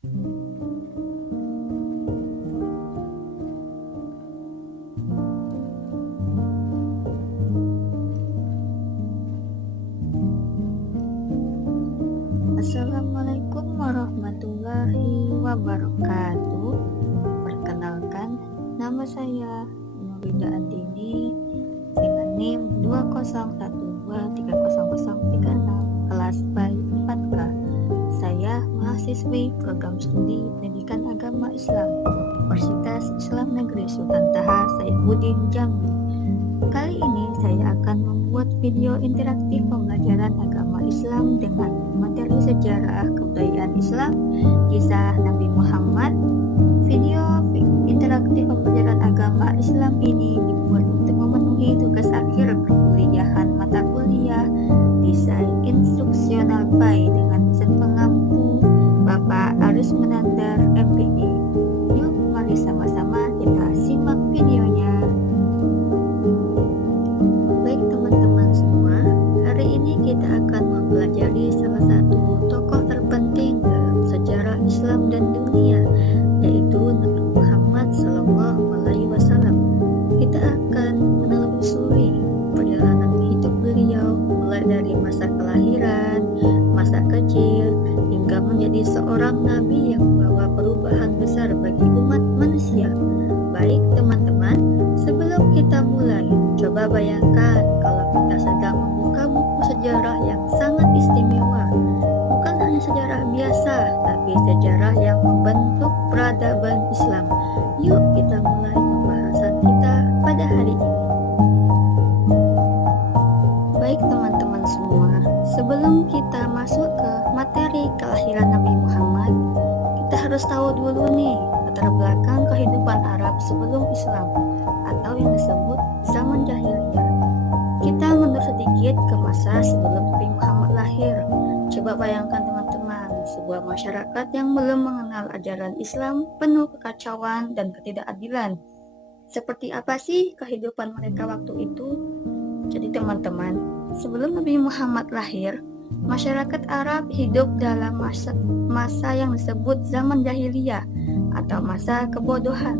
Assalamualaikum warahmatullahi wabarakatuh. Perkenalkan, nama saya Nurida Andini dengan NIM 201230036 kelas BAI 4K. Saya mahasiswi program studi Pendidikan Agama Islam Universitas Islam Negeri Sultan Taha Saifuddin Jambi. Kali ini saya akan membuat video interaktif pembelajaran agama Islam dengan materi sejarah kebudayaan Islam, kisah Nabi Muhammad. Video interaktif pembelajaran agama Islam ini dibuat untuk memenuhi tugas akhir perkuliahan mata kuliah Desain Instruksional BAI dengan dosen pengampu Bapak Aris Menandar MPD. Yuk, mari sama-sama kita simak videonya. Baik teman-teman semua, hari ini kita akan mempelajari salah satu tokoh terpenting dalam sejarah Islam dan dunia, yaitu Nabi Muhammad SAW. Kita akan menelusuri perjalanan hidup beliau mulai dari masa kelahiran, masa kecil, hingga menjadi seorang nabi yang membawa perubahan besar bagi umat manusia. Baik teman-teman, sebelum kita mulai, coba bayangkan kalau kita sedang membuka buku sejarah yang sangat istimewa. Bukan hanya sejarah biasa, tapi sejarah yang membentuk peradaban Islam. Yuk kita mulai pembahasan kita pada hari ini. Baik teman-teman semua, sebelum kita masuk ke materi kelahiran Nabi Muhammad, kita harus tahu dulu nih latar belakang kehidupan Arab sebelum Islam, atau yang disebut zaman jahiliyah. Kita mundur sedikit ke masa sebelum Nabi Muhammad lahir. Coba bayangkan teman-teman, sebuah masyarakat yang belum mengenal ajaran Islam penuh kekacauan dan ketidakadilan. Seperti apa sih kehidupan mereka waktu itu? Jadi teman-teman, sebelum Nabi Muhammad lahir, masyarakat Arab hidup dalam masa yang disebut zaman jahiliyah atau masa kebodohan.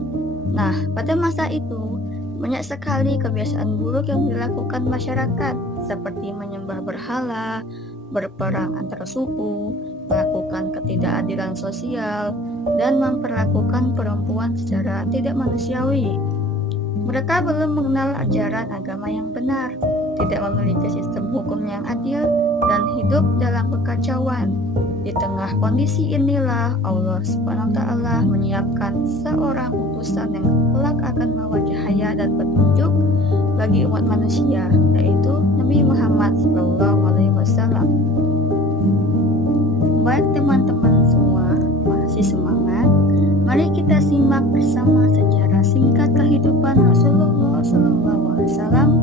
Nah, pada masa itu banyak sekali kebiasaan buruk yang dilakukan masyarakat, seperti menyembah berhala, berperang antar suku, melakukan ketidakadilan sosial, dan memperlakukan perempuan secara tidak manusiawi. Mereka belum mengenal ajaran agama yang benar, tidak memiliki sistem hukum yang adil, dan hidup dalam kekacauan. Di tengah kondisi inilah Allah SWT menyiapkan seorang utusan yang kelak akan membawa cahaya dan petunjuk bagi umat manusia, yaitu Nabi Muhammad SAW. Baik teman-teman semua, masih semangat? Mari kita simak bersama sejarah singkat kehidupan Rasulullah SAW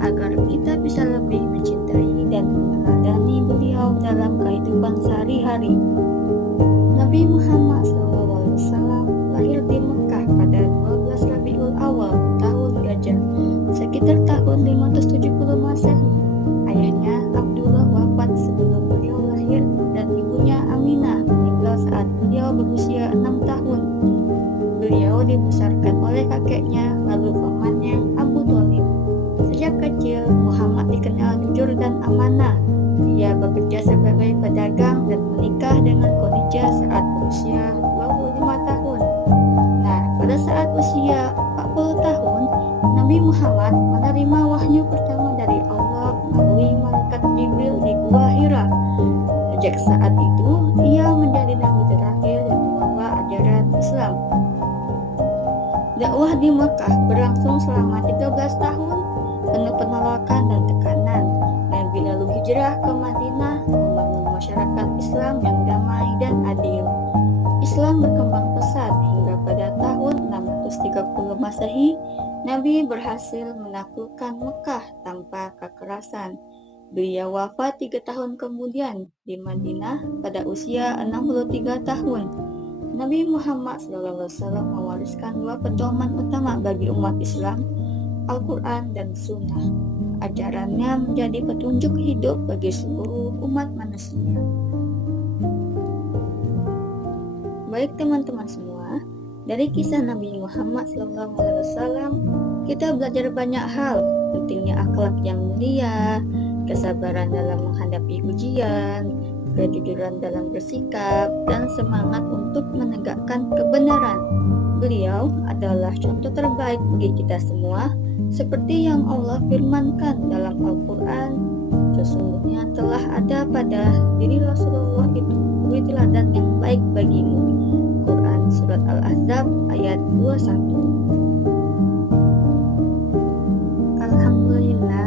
agar kita bisa lebih mencintai dan meneladani beliau dalam kehidupan sehari-hari. Nabi Muhammad SAW lahir di Mekah pada 12 Rabiul Awal tahun Gajah, sekitar tahun 570 Masehi. Ayahnya Abdullah wafat sebelum beliau lahir dan ibunya Aminah meninggal saat beliau berusia 6 tahun. Beliau dibesarkan oleh kakeknya lalu pamannya Abu Thalib. Sejak kecil, Muhammad dikenal jujur dan amanah. Ia bekerja sebagai pedagang dan menikah dengan Khadijah saat berusia 25 tahun. Nah, pada saat usia 40 tahun, Nabi Muhammad menerima wahyu pertama dari Allah melalui malaikat Jibril di Gua Hira. Sejak saat itu, ia menjadi nabi terakhir yang membawa ajaran Islam. Dakwah di Mekah berlangsung selama 13 tahun, penuh penolakan dan tekanan. Nabi lalu hijrah ke Madinah, membangun masyarakat Islam yang damai dan adil. Islam berkembang pesat hingga pada tahun 630 Masehi, Nabi berhasil menaklukkan Mekah tanpa kekerasan. Beliau wafat 3 tahun kemudian di Madinah pada usia 63 tahun. Nabi Muhammad SAW mewariskan 2 pedoman utama bagi umat Islam, Al-Quran dan Sunnah. Ajarannya menjadi petunjuk hidup bagi seluruh umat manusia. Baik teman-teman semua, dari kisah Nabi Muhammad SAW, kita belajar banyak hal, pentingnya akhlak yang mulia, kesabaran dalam menghadapi ujian, kejujuran dalam bersikap, dan semangat untuk menegakkan kebenaran. Beliau adalah contoh terbaik bagi kita semua, seperti yang Allah firmankan dalam Al-Quran. Sesungguhnya telah ada pada diri Rasulullah itu suri teladan yang baik bagimu. Quran Surat Al-Ahzab ayat 21. Alhamdulillah,